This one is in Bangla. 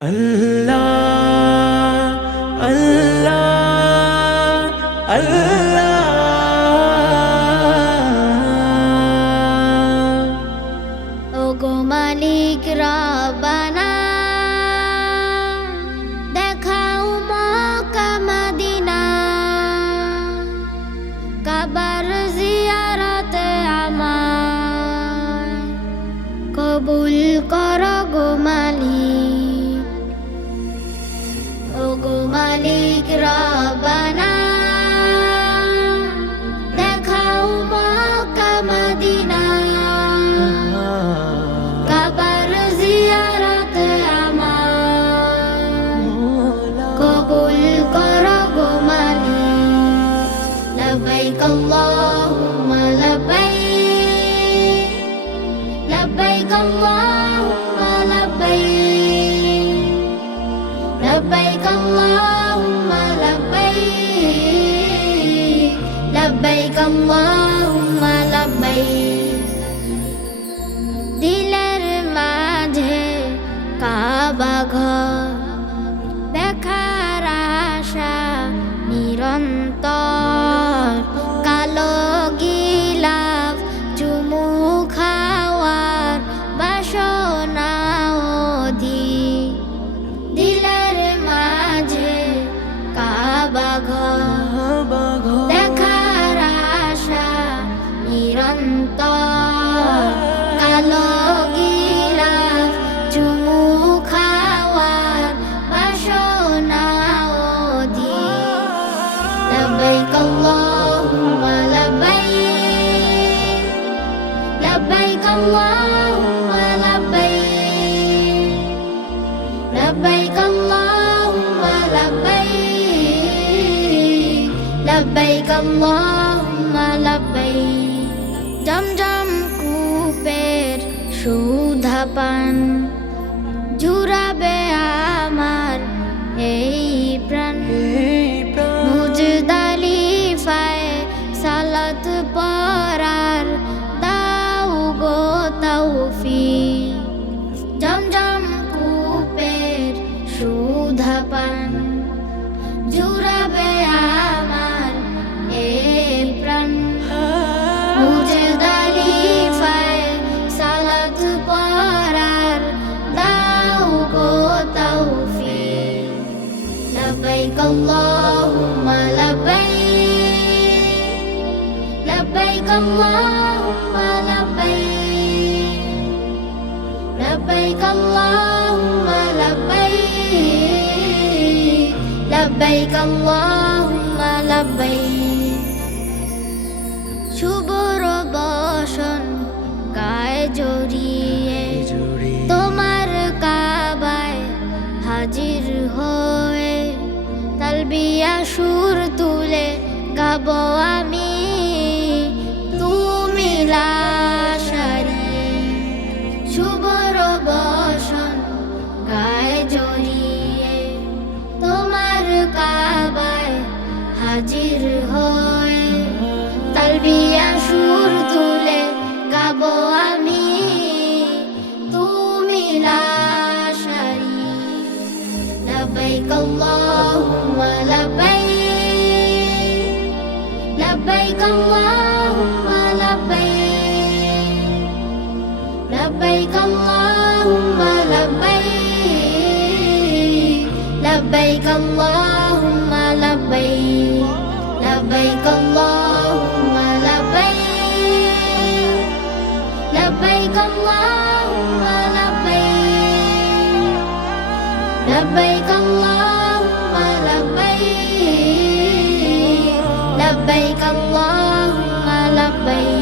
আল্লাহ আল্লাহ আল্লাহ। ওগো মালিক রব্বানা, দেখাও মক্কা মদিনা, কাবার জিয়ারতে আমায় কবুল করো গো মালিক। ওগো মালিক রব্বানা, দেখাও মক্কা মদিনা, কাবার জিয়ারতে আমায় কবুল করো গো মালিক। লব্বাইক আল্লাহুম্মা লব্বাইক, লব্বাইক আল্লাহুম্মা লব্বাইক, লব্বাইক আল্লাহুম্মা লব্বাইক, লব্বাইক আল্লাহুম্মা লব্বাইক। দিলের মাঝে কাবা ঘর দেখার আশা নিরন্তর, কালো গিলাফ চুমু খাওয়ার বাসনা অধিক। দিলের মাঝে কাবা ঘর দেখার আশা নিরন্তর, কালো গিলাফ চুমু খাওয়ার বাসনা অধিক। লব্বাইক আল্লাহুম্মা লব্বাইক, লব্বাইক আল্লাহুম্মা লব্বাইক, লব্বাইক আল্লাহুম্মা লব্বাইক, লব্বাইক আল্লাহুম্মা লব্বাইক। জমজম কূপের সুধা পান জুড়াবে আমার এই প্রাণ। মুজদালিফায় সালাত পড়ার দাও গো তৌফিক। জমজম কূপের সুধা পান জুড়াবে আমার এই প্রাণ। মুজদালিফায় সালাত পড়ার দাও গো তৌফিক। লব্বাইক আল্লাহুম্মা লব্বাইক, লব্বাইক আল্লাহুম্মা লব্বাইক, লব্বাইক আল্লাহুম্মা লব্বাইক, লব্বাইক আল্লাহুম্মা লব্বাইক। শুভর বসন গায়ে জড়িয়ে তোমার কাবায় হাজির হয়ে, তালবিয়া সুর তুলে গাবো আমি তুমি লা শারীক। শুভর বসন গায়ে জড়িয়ে তোমার কাবায় হাজির হয়ে, তালবিয়া সুর তুলে গাবো আমি তুমি লা শারীক। লব্বাইক আল্লাহুম্মা লব্বাইক, লব্বাইক আল্লাহুম্মা লব্বাইক, লব্বাইক আল্লাহুম্মা লব্বাইক, লব্বাইক আল্লাহুম্মা লব্বাইক, লব্বাইক আল্লাহুম্মা লব্বাইক, লব্বাইক আল্লাহুম্মা লব্বাইক, লব্বাইক আল্লাহুম্মা লব্বাইক, লব্বাইক আল্লাহুম্মা লব্বাইক।